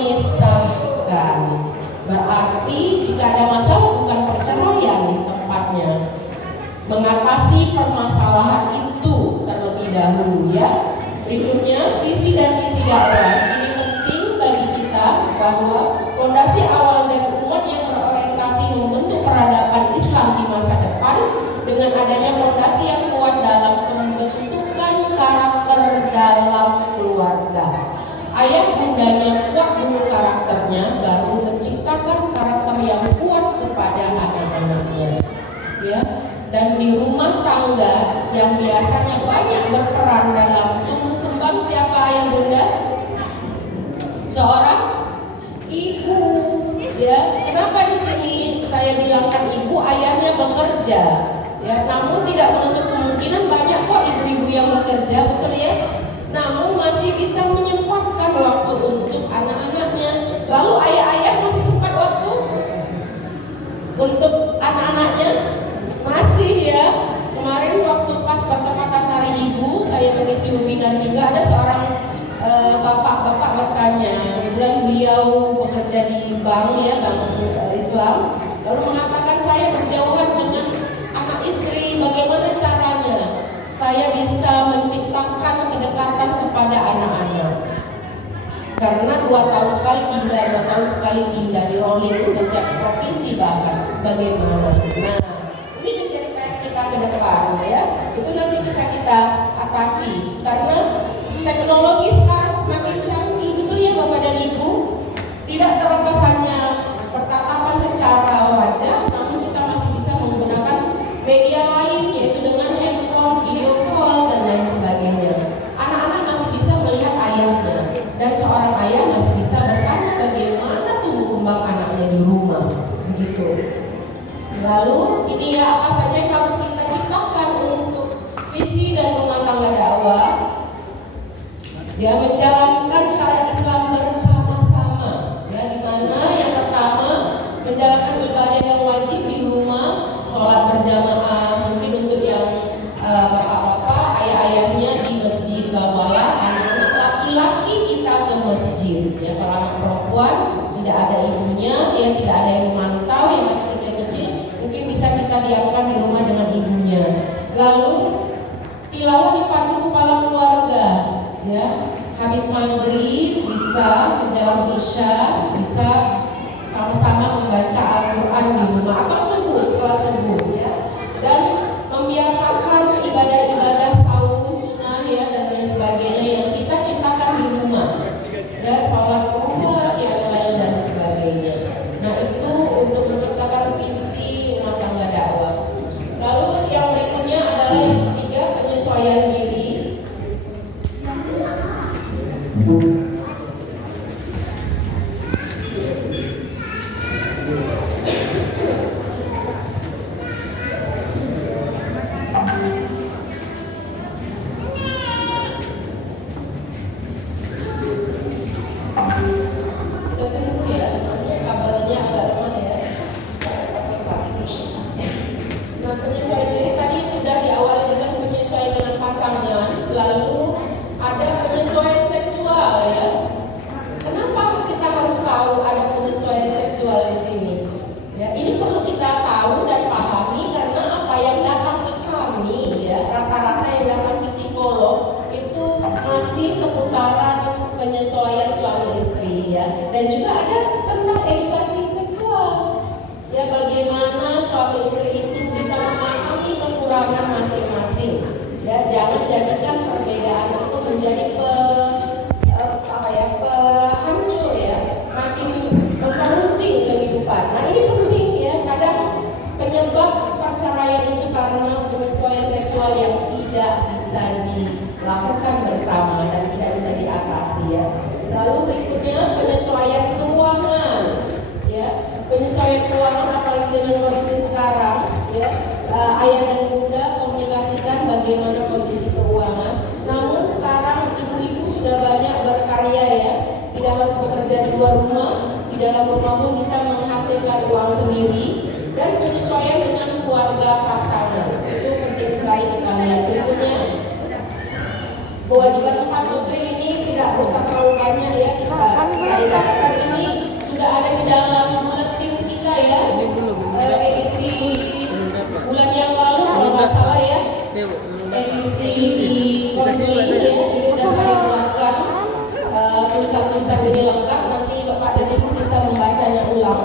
memisahkan. Berarti jika ada masalah bukan perceraian tempatnya, mengatasi permasalahan itu terlebih dahulu ya. Berikutnya visi dan misi dakwah. Ini penting bagi kita bahwa fondasi awal dari umat yang berorientasi membentuk peradaban Islam di masa depan dengan adanya fondasi yang kuat dalam pembentukan karakter dalam keluarga. Ayah bundanya kuat dulu karakternya, baru menciptakan karakter yang kuat kepada anak-anaknya. Ya, dan di rumah tangga yang biasanya banyak berperan dalam tumbuh kembang siapa ayah bunda? Seorang ibu. Ya, kenapa di sini saya bilangkan ibu, ayahnya bekerja. Ya, namun tidak menutup kemungkinan banyak kok ibu-ibu yang bekerja, betul ya? Namun masih bisa menyempatkan waktu untuk anak-anaknya. Lalu ayah-ayah masih sempat waktu untuk anak-anaknya? Masih ya. Kemarin waktu pas bertepatan hari ibu, saya mengisi webinar juga, ada seorang bapak-bapak bertanya, kebetulan beliau bekerja di bank ya, bank Islam, lalu mengatakan saya berjauhan dengan anak istri, bagaimana caranya saya bisa menciptakan kedekatan kepada anak-anak? Karena 2 tahun sekali pindah, 2 tahun sekali pindah, di rolling ke setiap provinsi bahkan. Bagaimana? Nah, ini menjadi PR kita ke depan ya. Itu nanti bisa kita atasi karena teknologi sekarang semakin canggih, betul ya Bapak dan Ibu? Tidak terlepas hanya pertatapan secara wajah, namun kita masih bisa menggunakan media lain, yaitu dengan handphone, video call, dan lain sebagainya. Anak-anak masih bisa melihat ayahnya, dan seorang ayah masih bisa bertanya bagaimana tumbuh kembang anaknya di rumah, begitu. Lalu ini ya, apa saja yang harus kita ciptakan untuk visi dan rumah tangga dakwah? Ya, menjalankan syariat Islam bersama-sama. Ya, di mana yang pertama menjalankan ibadah yang wajib di rumah, sholat berjamaah. Mungkin untuk yang bapak-bapak, ayah-ayahnya di masjid, bawalah anak-anak laki-laki kita ke masjid. Ya, kalau anak perempuan tidak ada ibunya, ya tidak ada yang memantau, yang masih kecil-kecil, mungkin bisa kita diamkan di rumah dengan ibunya. Lalu tilawah dipandu kepala keluarga. Ya, habis maghrib bisa menjelang isya, bisa sama-sama membaca Al-Quran di rumah atau subuh, setelah subuh ya. Dan membiasakan ibadah-ibadah saum, sunnah ya, dan lain sebagainya yang kita ciptakan di rumah ya, sholat duha, qiyamul lail dan sebagainya. Nah, itu untuk menciptakan visi rumah tangga dakwah. Lalu yang berikutnya adalah yang ketiga, penyesuaian diri. Dan juga ada tentang edukasi seksual ya, bagaimana suami istri itu bisa memahami kekurangan masing-masing ya, jangan jadikan perbedaan itu menjadi penghancur ya, makin memperuncing kehidupan. Nah, ini penting ya, kadang penyebab perceraian itu karena penyesuaian seksual yang tidak bisa dilakukan bersama dan tidak bisa diatasi ya. Lalu berikutnya penyesuaian keuangan, ya, penyesuaian keuangan apalagi dengan kondisi sekarang, ya, ayah dan bunda komunikasikan bagaimana kondisi keuangan. Namun sekarang ibu-ibu sudah banyak berkarya ya, tidak harus bekerja di luar rumah, di dalam rumah pun bisa menghasilkan uang sendiri, dan penyesuaian dengan keluarga pasangan itu penting sekali kita lihat. Berikutnya kewajiban lepas sutri ini tidak usah terlalu banyak ya, saya katakan tulisan ini lengkap, nanti Bapak dan Ibu bisa membacanya ulang.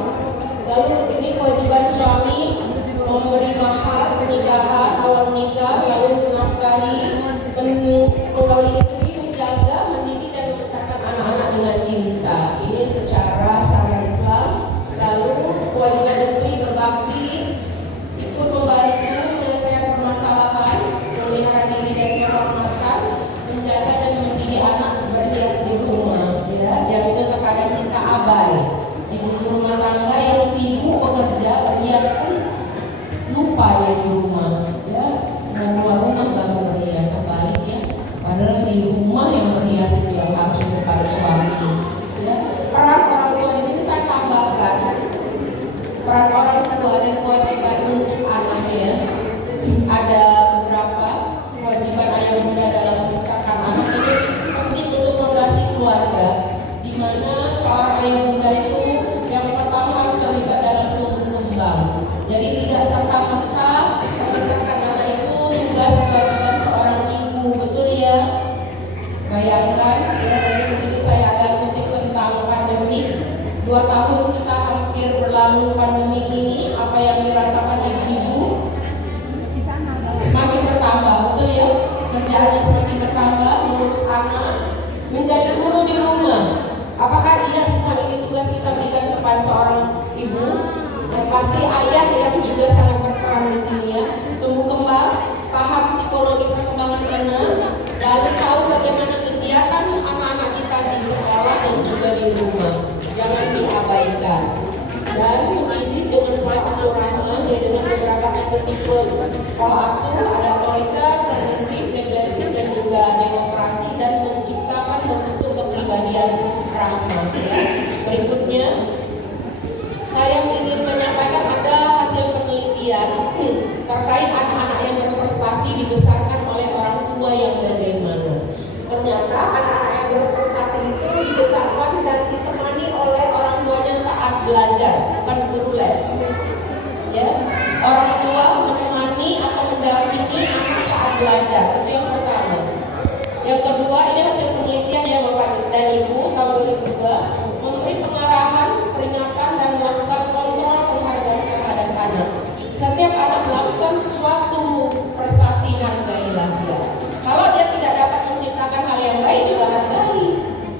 Lalu ini kewajiban suami memberi mahar pernikahan, awal nikah, lalu menafkahi, menggauli istri, menjaga, mendidik dan membesarkan anak-anak dengan cinta. Ini secara syariat Islam. Lalu kewajiban istri berbakti, ikut membantu menyelesaikan permasalahan, memelihara diri dan kehormatan, menjaga dan mendidik anak berhias di rumah. Ya, yang itu terkadang kita abai. Ibu rumah tangga yang sibuk bekerja berhias pun lupa dia di rumah. Ya, keluar rumah baru berhias, terbalik ya. Padahal di rumah yang berhias itu yang harus kepada suami. Ya, peran orang tua di sini saya tambahkan. Peran orang tua dan kewajiban untuk anak ya. Ada beberapa kewajiban ayah bunda dalam membesarkan anak ini penting untuk fondasi keluarga, di mana seorang ayah bunda itu yang pertama harus terlibat dalam tumbuh kembang. Jadi tidak serta-merta membesarkan anak itu tugas kewajiban seorang ibu, betul ya? Bayangkan ya, nanti di sini saya ada kutip tentang pandemi. 2 tahun kita hampir berlalu pandemi ini, apa yang dirasakan ibu-ibu semakin bertambah, betul ya? Kerjaannya semakin bertambah, mengurus anak, menjadi guru di rumah. Apakah iya semua ini tugas kita berikan kepada seorang ibu? Yang pasti ayah yang juga sangat berperan di sini ya. Tumbuh kembang, paham psikologi perkembangan anak, lalu tahu bagaimana kegiatan anak-anak kita di sekolah dan juga di rumah. Jangan diabaikan. Dan mendidik dengan pola asuh ramah, ya, dengan beberapa tipe-tipe pola asuh, ada otoriter, permisif, negatif, dan juga demokrasi, dan menciptakan bentuk kepribadian rahmat. Ya. Berikutnya, saya ingin menyampaikan ada hasil penelitian terkait anak-anak yang berprestasi dibesarkan oleh orang tua yang bagaimana. Ternyata anak-anak yang berprestasi itu dibesarkan dan ditemani oleh orang tuanya saat belajar, bukan guru les. Ya, orang tua menemani atau mendampingi anak saat belajar, itu yang pertama. Yang kedua, ini hasil penelitian ya Bapak dan Ibu tahun 2002, memberi pengarahan, peringatan dan melakukan kontrol penghargaan terhadap anak. Setiap anak melakukan suatu prestasi, hargailah dia. Kalau dia tidak dapat menciptakan hal yang baik, juga hargai.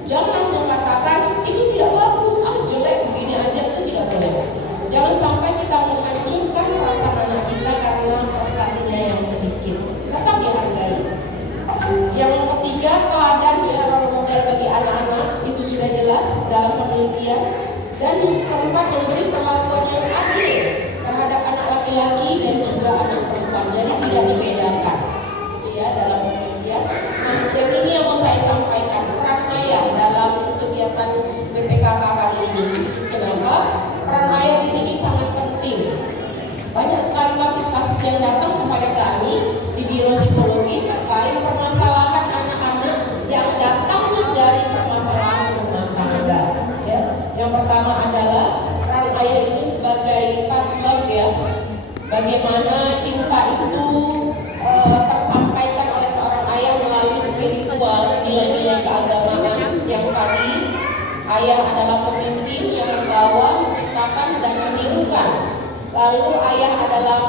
Jangan langsung katakan ini tidak bagus, jelek begini aja, itu tidak boleh. Jangan sampai kita menghancurkan perasaan anak kita karena prestasinya yang sedikit. Tetap dihargai. Yang ketiga, teladan ya, role model bagi anak-anak itu sudah jelas dalam penelitian. Dan yang keempat, memberi perlakuan yang adil terhadap anak laki-laki dan juga anak perempuan. Jadi tidak dibedakan, gitu ya dalam penelitian. Nah, yang ini yang mau saya sampaikan, peran ayah dalam kegiatan BPKK kali ini. Kenapa? Peran ayah di sini sangat penting. Banyak sekali kasus-kasus yang datang kepada kami di Biro Psikologi terkait permasalahan anak-anak yang datangnya dari permasalahan rumah tangga. Ya. Yang pertama adalah peran ayah itu sebagai first love ya. Bagaimana cinta itu tersampaikan oleh seorang ayah melalui spiritual, nilai-nilai keagamaan yang tadi. Ayah adalah pemimpin yang membawa, menciptakan dan menirukan. Lalu ayah adalah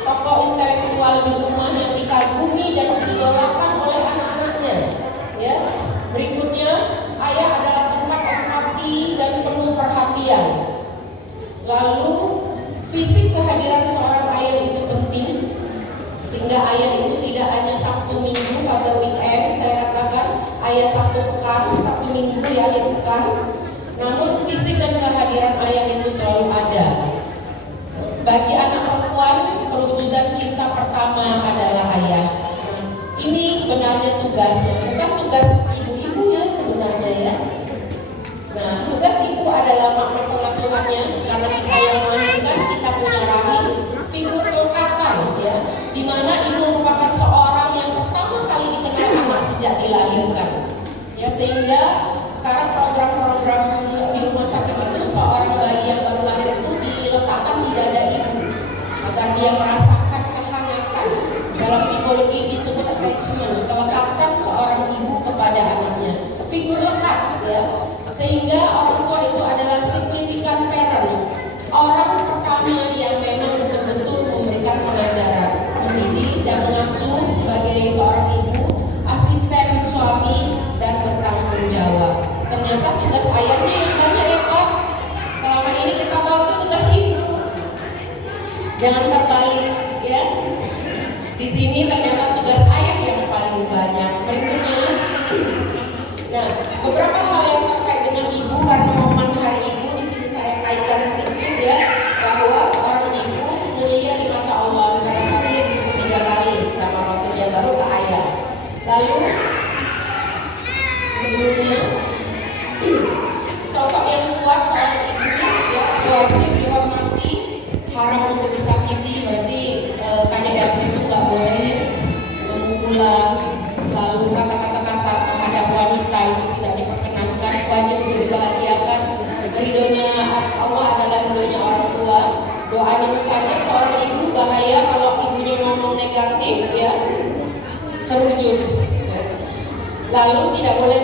tokoh intelektual di rumah yang dikagumi dan diidolakan oleh anak-anaknya. Ya. Berikutnya, ayah adalah tempat empati dan penuh perhatian. Lalu fisik kehadiran seorang ayah itu penting, sehingga ayah itu tidak hanya Sabtu Minggu, pada weekend saya katakan ayah Sabtu pekan, Sabtu Minggu ya akhir pekan. Namun fisik dan kehadiran ayah itu selalu ada. Bagi anak perempuan, perwujudan cinta pertama adalah ayah. Ini sebenarnya tugasnya, bukan tugas ibu-ibu ya sebenarnya ya. Nah, tugas ibu adalah makna pengasuhannya, karena kita yang melahirkan, kita punya rahim, figur pelekatan ya, di mana ibu merupakan seorang yang pertama kali dikenal anak sejak dilahirkan. Ya, sehingga sekarang program-program di rumah sakit itu seorang bayi yang baru lahir itu diletakkan di dada ibu agar dia merasakan kehangatan. Dalam psikologi disebut attachment, kelekatan seorang ibu kepada anaknya. Figur lekat ya. Sehingga orang tua itu adalah signifikan parent, orang pertama yang memang betul-betul memberikan pengajaran, mendidik dan mengasuh sebagai seorang ibu, asisten suami, dan bertanggung jawab. Ternyata tugas ayahnya yang banyak ya Pak. Selama ini kita tahu itu tugas ibu. Jangan terbalik ya. Di sini ternyata tugas ayah yang paling banyak. Berikutnya, nah beberapa hal yang terkait dengan ibu karena momen hari ibu di sini saya kaitkan sedikit ya, bahwa seorang ibu mulia di mata Allah karena tadi disebut 3 kali sama Rasulnya baru ke ayah. Lalu sebelumnya sosok yang kuat seorang ibu ya wajib dihormati, haram untuk disakiti. Berarti KDRT itu nggak boleh memukulan, lalu kata-kata kasar terhadap wanita itu tidak diperkenankan, wajib untuk dibahagiakan. Ridhonya Allah adalah ridhonya orang tua. Doanya mustajab seorang ibu, bahaya kalau ibunya ngomong negatif ya, terujuk. Lalu tidak boleh